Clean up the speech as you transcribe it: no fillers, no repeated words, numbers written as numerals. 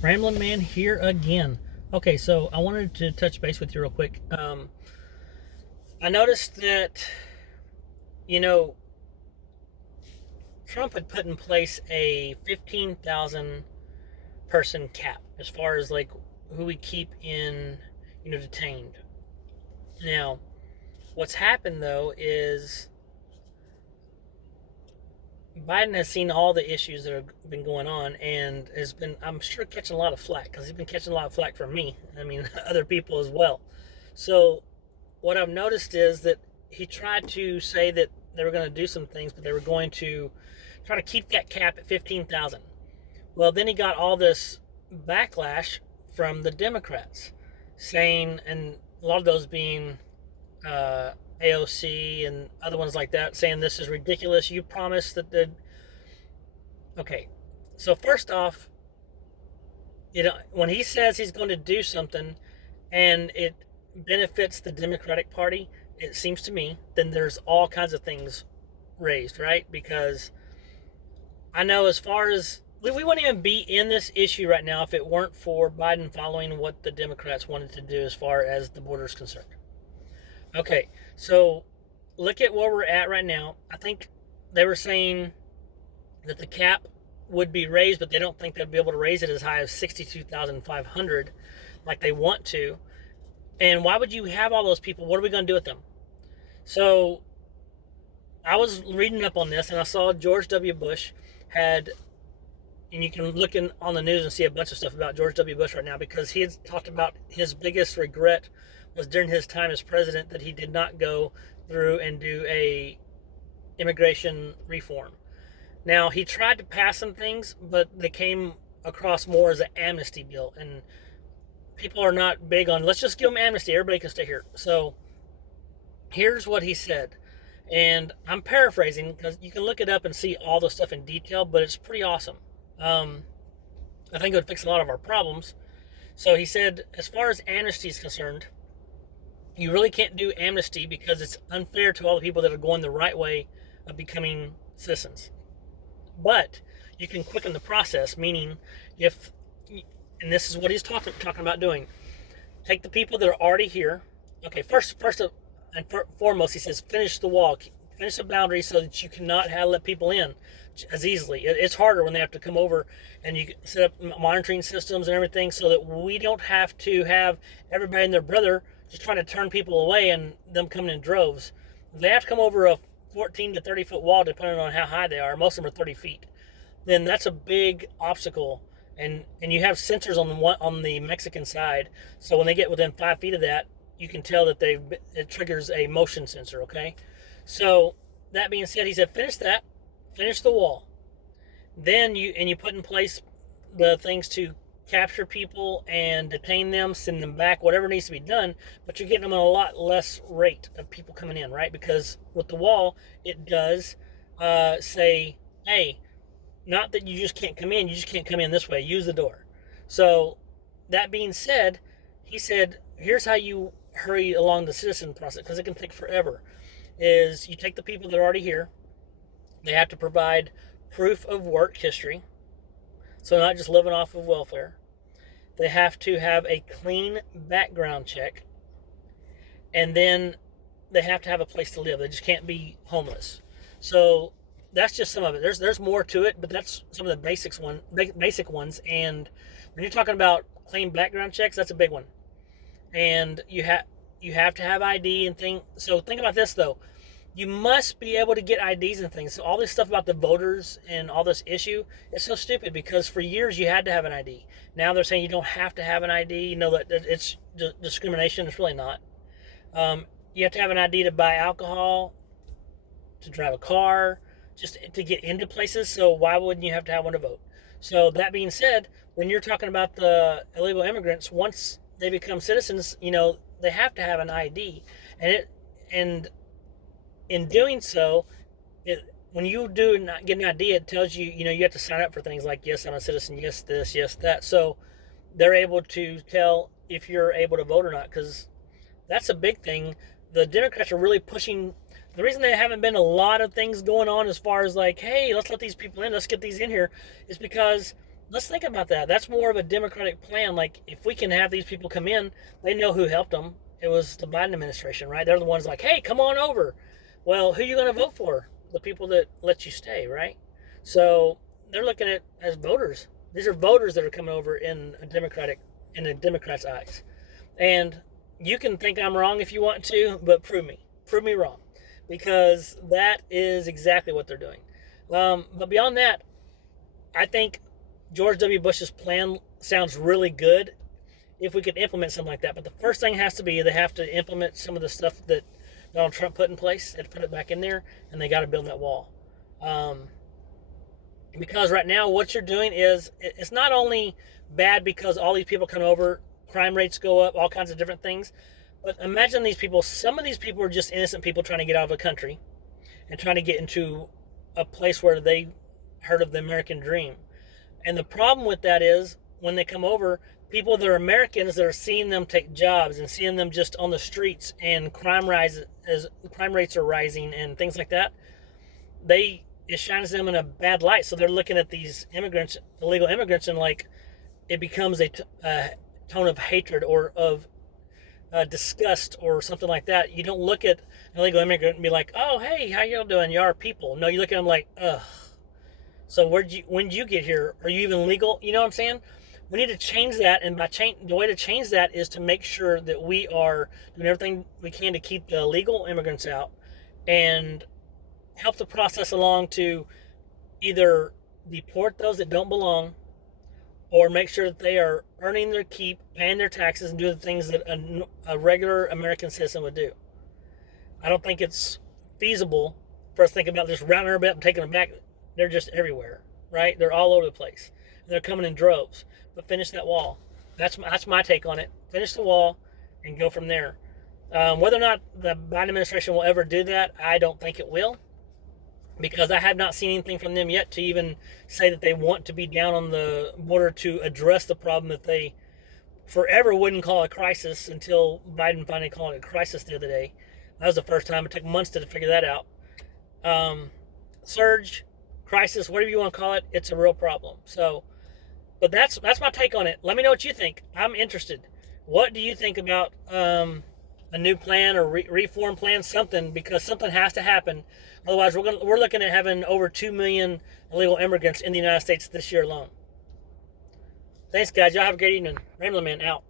Ramblin' Man here again. Okay, so I wanted to touch base with you real quick. I noticed that, you know, Trump had put in place a 15,000 person cap as far as like who we keep in, detained. Now, what's happened though is Biden has seen all the issues that have been going on and has been, I'm sure, catching a lot of flack because he's been catching a lot of flack from me. I mean, other people as well. So what I've noticed is that he tried to say that they were going to do some things, but they were going to try to keep that cap at 15,000. Well, then he got all this backlash from the Democrats saying, and a lot of those being AOC and other ones like that, saying this is ridiculous. You promised that the. Okay, so first off, when he says he's going to do something and it benefits the Democratic Party, it seems to me, then there's all kinds of things raised, right? Because I know as far as we wouldn't even be in this issue right now if it weren't for Biden following what the Democrats wanted to do as far as the border is concerned. Okay, so look at where we're at right now. I think they were saying that the cap would be raised, but they don't think they'd be able to raise it as high as 62,500 like they want to. And why would you have all those people? What are we going to do with them? So I was reading up on this and I saw George W. Bush had, and you can look on the news and see a bunch of stuff about George W. Bush right now because he had talked about his biggest regret was during his time as president that he did not go through and do a immigration reform. Now, he tried to pass some things, but they came across more as an amnesty bill, and people are not big on, let's just give them amnesty, everybody can stay here. So here's what he said, and I'm paraphrasing because you can look it up and see all the stuff in detail, but it's pretty awesome. I think it would fix a lot of our problems. So he said, as far as amnesty is concerned, you really can't do amnesty because it's unfair to all the people that are going the right way of becoming citizens. But you can quicken the process, meaning if, and this is what he's talking about doing, take the people that are already here. Okay, first and foremost, he says finish the wall, finish the boundary so that you cannot let people in as easily. It's harder when they have to come over, and you set up monitoring systems and everything so that we don't have to have everybody and their brother just trying to turn people away and them coming in droves. They have to come over a 14 to 30 foot wall depending on how high they are. Most of them are 30 feet. Then that's a big obstacle. And you have sensors on the Mexican side, so when they get within 5 feet of that, you can tell that it triggers a motion sensor. Okay, so that being said, he said finish the wall. Then you put in place the things to capture people and detain them, send them back, whatever needs to be done. But you're getting them at a lot less rate of people coming in, right? Because with the wall, it does say, hey, not that you just can't come in, you just can't come in this way, use the door. So that being said, he said, here's how you hurry along the citizen process, because it can take forever, is you take the people that are already here, they have to provide proof of work history, so not just living off of welfare. They have to have a clean background check, and then they have to have a place to live. They just can't be homeless. So that's just some of it. There's more to it, but that's some of the basic ones. And when you're talking about clean background checks, that's a big one. And you have to have ID and thing. So think about this though. You must be able to get IDs and things. So all this stuff about the voters and all this issue, it's so stupid because for years you had to have an ID. Now they're saying you don't have to have an ID. You know that it's discrimination. It's really not. You have to have an ID to buy alcohol, to drive a car, just to get into places. So why wouldn't you have to have one to vote? So that being said, when you're talking about the illegal immigrants, once they become citizens, they have to have an ID, and in doing so, when you do not get an ID, it tells you, you have to sign up for things like, yes, I'm a citizen, yes, this, yes, that. So they're able to tell if you're able to vote or not, because that's a big thing. The Democrats are really pushing. The reason there haven't been a lot of things going on as far as like, hey, let's let these people in, let's get these in here, is because let's think about that. That's more of a Democratic plan. Like, if we can have these people come in, they know who helped them. It was the Biden administration, right? They're the ones like, hey, come on over. Well, who are you going to vote for? The people that let you stay, right? So they're looking at as voters. These are voters that are coming over in the Democrats' eyes. And you can think I'm wrong if you want to, but prove me wrong, because that is exactly what they're doing. But beyond that, I think George W. Bush's plan sounds really good if we could implement something like that. But the first thing has to be they have to implement some of the stuff that Donald Trump put in place. They have to put it back in there, and they got to build that wall. Um, because right now, what you're doing is it's not only bad because all these people come over, crime rates go up, all kinds of different things. But imagine these people. Some of these people are just innocent people trying to get out of the country and trying to get into a place where they heard of the American dream. And the problem with that is when they come over, people that are Americans that are seeing them take jobs and seeing them just on the streets and crime rates are rising and things like that, it shines them in a bad light. So they're looking at these immigrants, illegal immigrants, and like it becomes a tone of hatred or of disgust or something like that. You don't look at an illegal immigrant and be like, "Oh, hey, how y'all doing? You are people." No, you look at them like, "Ugh." So when did you get here? Are you even legal? You know what I'm saying? We need to change that, and the way to change that is to make sure that we are doing everything we can to keep the illegal immigrants out and help the process along to either deport those that don't belong or make sure that they are earning their keep, paying their taxes, and doing the things that a regular American citizen would do. I don't think it's feasible for us to think about just rounding them up and taking them back. They're just everywhere, right? They're all over the place. And they're coming in droves. But finish that wall. That's my take on it. Finish the wall and go from there. Whether or not the Biden administration will ever do that, I don't think it will, because I have not seen anything from them yet to even say that they want to be down on the border to address the problem that they forever wouldn't call a crisis until Biden finally called it a crisis the other day. That was the first time. It took months to figure that out. Surge, crisis, whatever you want to call it, it's a real problem. So, but that's my take on it. Let me know what you think. I'm interested. What do you think about a new plan or reform plan? Something, because something has to happen. Otherwise, we're looking at having over 2 million illegal immigrants in the United States this year alone. Thanks, guys. Y'all have a great evening. Ramblin' Man out.